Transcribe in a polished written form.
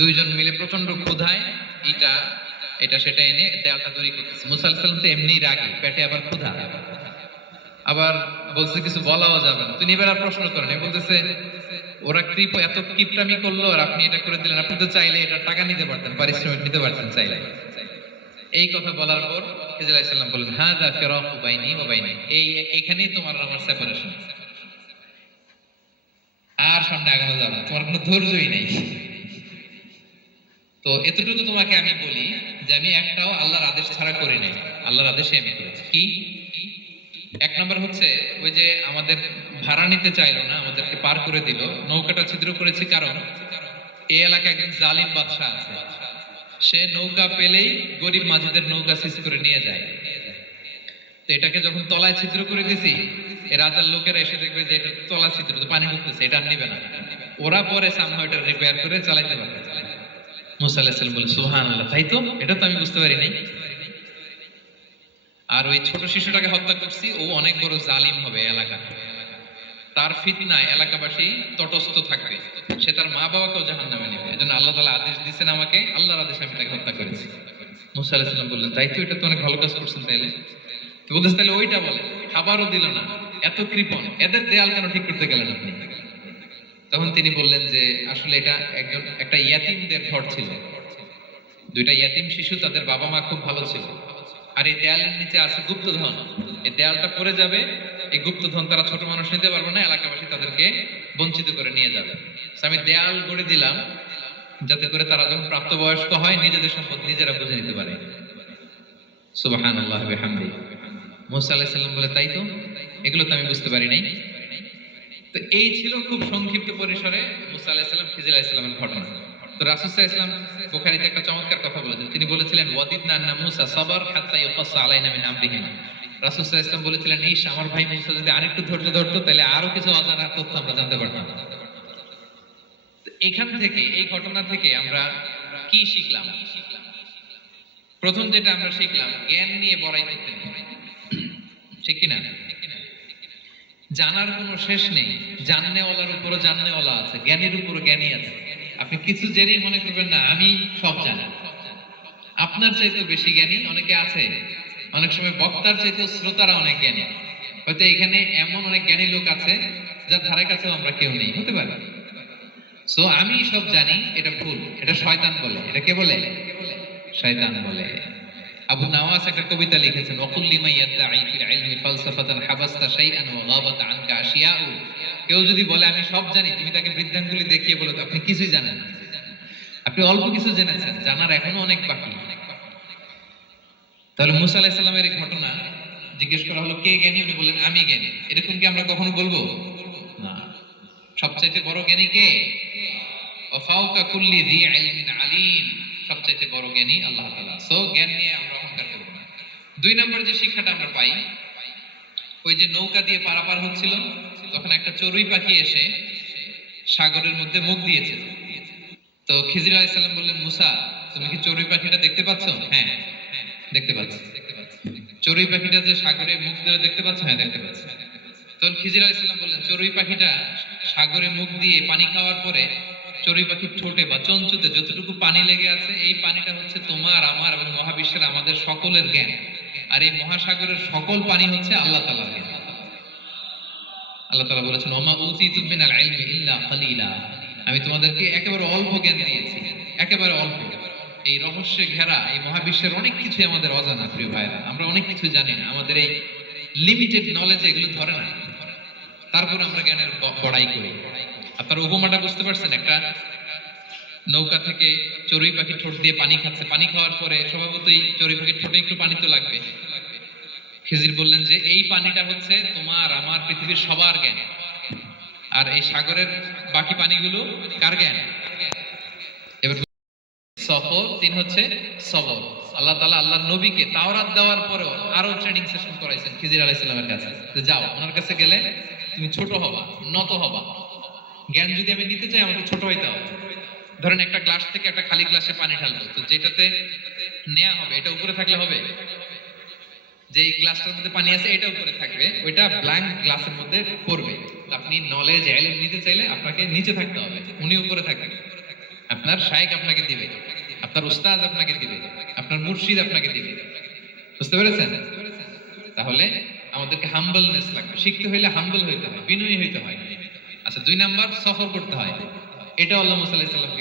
দুইজন মিলে প্রচন্ড ক্ষুধায় এটা এটা সেটা এনে দেয়ালটা তৈরি করতেছে। মুসা আলাইহিস সালাম তো এমনি রাগী, পেটে আবার ক্ষুধা, আবার বলছে কিছু বলাও যাবে না। তিনি এবার আর প্রশ্ন করেন, বলতেছে ওরা এত কিপটামি করলো আর আপনি এটা করে দিলেন, আপনি তো চাইলে এটা টাকা নিতে পারতেন, পারিশ্রমিক নিতে পারতেন চাইলে। এই কথা বলার পর খিজির আলাইহিস সালাম বললেন, হাযা ফিরাকু বাইনি ওয়া বাইনিক, এখানেই তোমার আমার সেপারেশন, আর সামনে আগানো যাবে না, তোমার কোনো ধৈর্যই নেই। তো এতটুকু তোমাকে আমি বলি যে আমি একটাও আল্লাহর আদেশ ছাড়া করি নাই, আল্লাহর আদেশে আমি করেছি। কি? এক নম্বর হচ্ছে ওই যে আমাদের ভাড়া নিতে চাইলো না, আমাদেরকে পার করে দিল, নৌকাটা ছিদ্র করেছি কারণ এই এলাকায় একজন জালিম বাদশা আছে, সে নৌকা পেলেই গরিব মাঝিদের নৌকা সিজ করে নিয়ে যায়। তো এটাকে যখন তলায় ছিদ্র করে দিছি, এই রাজার লোকেরা এসে দেখবে যে এটা তলা ছিদ্র, তো পানি ঢুকতেছে, এটা আর নিবে না, ওরা পরে সামহাও এটা রিপেয়ার করে চালাইতে পারবে। মুসা আলাইহিস সালাম বলে, সুবহানাল্লাহ, তাই তো, এটা তো আমি বুঝতে পারি নাই। আর ওই ছোট শিশুটাকে হত্যা করছি, ও অনেক বড় জালিম হবে এলাকা, তার ফিতনায় এলাকাবাসী তটস্থ থাকবে, সে তার মা বাবাকেও জাহান্নামে নেবে। এজন্য আল্লাহ তাআলা আদেশ দিয়েছেন আমাকে, আল্লাহর আদেশে আমি তাকে হত্যা করেছি। মুসা আলাইহিস সালাম বললেন, তাই তো, এটা তো অনেক ভালো কাজ করছেন। তাইলে বলতেছে, তাহলে ওইটা বলে, খাবারও দিল না, এত কৃপণ, এদের দেয়াল কেন ঠিক করতে গেলেন আপনি? তখন তিনি বললেন যে আসলে এটা একটা ইয়াতিমদের ঘর ছিল, দুইটা ইয়াতিম শিশু, তাদের বাবা মা খুব ভালো ছিল, আর এই দেয়ালের নিচে আছে গুপ্তধন, এই দেয়ালটা পড়ে যাবে, এই গুপ্তধন তারা ছোট মানুষ নিতে পারবে না, এলাকাবাসী তাদেরকে বঞ্চিত করে নিয়ে যাবে। আমি দেয়াল গড়ে দিলাম যাতে করে তারা যখন প্রাপ্তবয়স্ক হয় নিজেদের সম্পদ নিজেরা বুঝে নিতে পারে। সুবহানাল্লাহ ওয়া বিহামদিহি। মুসা আলাইহিস সালাম বলে, তাই তো, এগুলো তো আমি বুঝতে পারি নাই। তো এই ছিল খুব সংক্ষিপ্ত পরিসরে মুসা আলাইহিস সালাম খিজির আলাইহিস সালামের ঘটনা। তো রাসূল সাল্লাল্লাহু আলাইহি ওয়াসাল্লাম বুখারীতে একটা চমৎকার কথা বলেছেন, তিনি বলেছিলেন, ওয়াদিদনা আন্না মুসা সাবার হাত্তা ইয়াকাসসা আলাইনা মিন আমরিহিমা। রাসূল সাল্লাল্লাহু আলাইহি ওয়াসাল্লাম বলেছিলেন, ইস, আমার ভাই মুসা যদি আরেকটু ধৈর্য ধরতো তাহলে আরো কিছু অজানা তথ্য আমরা জানতে পারতাম। এখান থেকে, এই ঘটনা থেকে আমরা কি শিখলাম? প্রথম যেটা আমরা শিখলাম, জ্ঞান নিয়ে বড়াই করতে নেই, ঠিক কিনা? জানার কোনো শেষ নেই, জাননেওয়ালার উপরও জাননেওয়ালা আছে, জ্ঞানীর উপরও জ্ঞানী আছে। আপনি কিছু জেনেই মনে করবেন না আমি সব জানি। আপনার চাইতে বেশি জ্ঞানী অনেকে আছে, অনেক সময় বক্তার চাইতে শ্রোতারা অনেক জ্ঞানী। হয়তো এখানে এমন অনেক জ্ঞানী লোক আছে যার ধারে কাছেও আমরা কেউ নেই, হতে পারে। সো আমি সব জানি, এটা ভুল, এটা শয়তান বলে। এটা কে বলে? শয়তান বলে। আবু নাওয়াস একটা কবিতা লিখেছেন, ওয়াকুল লিমান ইয়াদঈ ফিল ইলমি ফালসাফাতান হাবাসতা শাইআন ওয়া গাবাত আনকা আশিয়াউ। কেউ যদি বলে আমি সব জানি, তুমি তাকে বৃদ্ধাঙ্গুলি দেখিয়ে বলো আপনি কিছুই জানেন না, আপনি অল্প কিছু জেনেছেন, জানার এখনো অনেক বাকি। তাহলে মুসা আলাইহিস সালামের এই ঘটনা জিজ্ঞেস করা হলো, কে জ্ঞানী? উনি বললেন, আমি জ্ঞানী। এরকম কি আমরা কখনো বলবো? না। সবচাইতে বড় জ্ঞানী কে? ওয়া ফাওকা কুল্লি যী ইলমিন আলীম। সবচাইতে বড় জ্ঞানী আল্লাহ তাআলা। সো জ্ঞান নিয়ে আমরা অহংকার করব না। দুই নম্বর যে শিক্ষাটা আমরা পাই, ওই যে নৌকা দিয়ে পারাপার হচ্ছিল, তখন একটা চড়ুই পাখি এসে সাগরের মধ্যে মুখ দিয়েছে। তো খিজির আলাইহিস সালাম বললেন, মুসা, তুমি কি চড়ুই পাখিটা দেখতে পাচ্ছ? হ্যাঁ, দেখতে পাচ্ছি। চড়ুই পাখিটা যে সাগরে মুখ দিয়ে দেখতে পাচ্ছ? হ্যাঁ, দেখতে পাচ্ছি। তখন খিজির আলাইহিস সালাম বললেন, চড়ুই পাখিটা সাগরে মুখ দিয়ে পানি খাওয়ার পরে চড়ুই পাখির ঠোঁটে বা চঞ্চুতে যতটুকু পানি লেগে আছে, এই পানিটা হচ্ছে তোমার, আমার এবং মহাবিশ্বের আমাদের সকলের জ্ঞান। আর এই মহাসাগরের সকল পানি হচ্ছে আল্লাহ তাআলার জ্ঞান। আল্লাহ তাআলা বলেছেন, ওমা উতিতু মিনাল ইলমি ইল্লা কালিলা। আমি তোমাদেরকে একেবারে অল্প জ্ঞান দিয়েছি, একেবারে অল্প। এই রহস্যে ঘেরা এই মহাবিশ্বের অনেক কিছু আমাদের অজানা। প্রিয় ভাইরা, আমরা অনেক কিছু জানি না, আমাদের এই লিমিটেড নলেজে এগুলো ধরে না, তারপর আমরা জ্ঞানের বড়াই করি। আপনারা উপমাটা বুঝতে পারছেন? একটা নৌকা থেকে চড়ুই পাখি ঠোঁট দিয়ে পানি খাচ্ছে, পানি খাওয়ার পরে স্বভাবতই চড়ুই পাখির ঠোঁটে একটু পানি তো লাগবে। খিজির বললেন যে এই পানিটা হচ্ছে তোমার, আমার, পৃথিবীর সবার জ্ঞান, আর এই সাগরের বাকি পানিগুলো কার জ্ঞান? এবার সফর তিন হচ্ছে সবর। আল্লাহ তাআলা আল্লাহর নবীকে তাওরাত দেওয়ার পরেও আরো ট্রেনিং সেশন করাইছেন খিজির আলাইহিস সালামের কাছে, যে যাও, ওনার কাছে গেলে তুমি ছোট হবা, নত হবা। জ্ঞান যদি আমি নিতে চাই, আমাকে ছোট হইতে হবে। ধরেন একটা গ্লাস থেকে একটা খালি গ্লাসে পানি ঢালবো, তো যেটাতে নেওয়া হবে এটা উপরে থাকলে হবে? যে গ্লাসটার মধ্যে পানি আছে এটা উপরে থাকবে, ওইটা ব্ল্যাঙ্ক গ্লাসের মধ্যে পড়বে। আপনি নলেজ ইলম নিতে চাইলে আপনাকে নিচে থাকতে হবে, উনি উপরে থাকবেন। আপনার শায়েখ আপনাকে দিবে, আপনার উস্তাদ আপনাকে দিবে, আপনার মুর্শিদ আপনাকে দিবে। বুঝতে পেরেছেন? তাহলে আমাদেরকে হাম্বলনেস লাগবে, শিখতে হইলে হাম্বল হইতে হয়, বিনয়ী হইতে হয়। আচ্ছা, 2 নাম্বার, সফর করতে হয়। এটা আল্লাহ মুসা আলাইহিস সালাম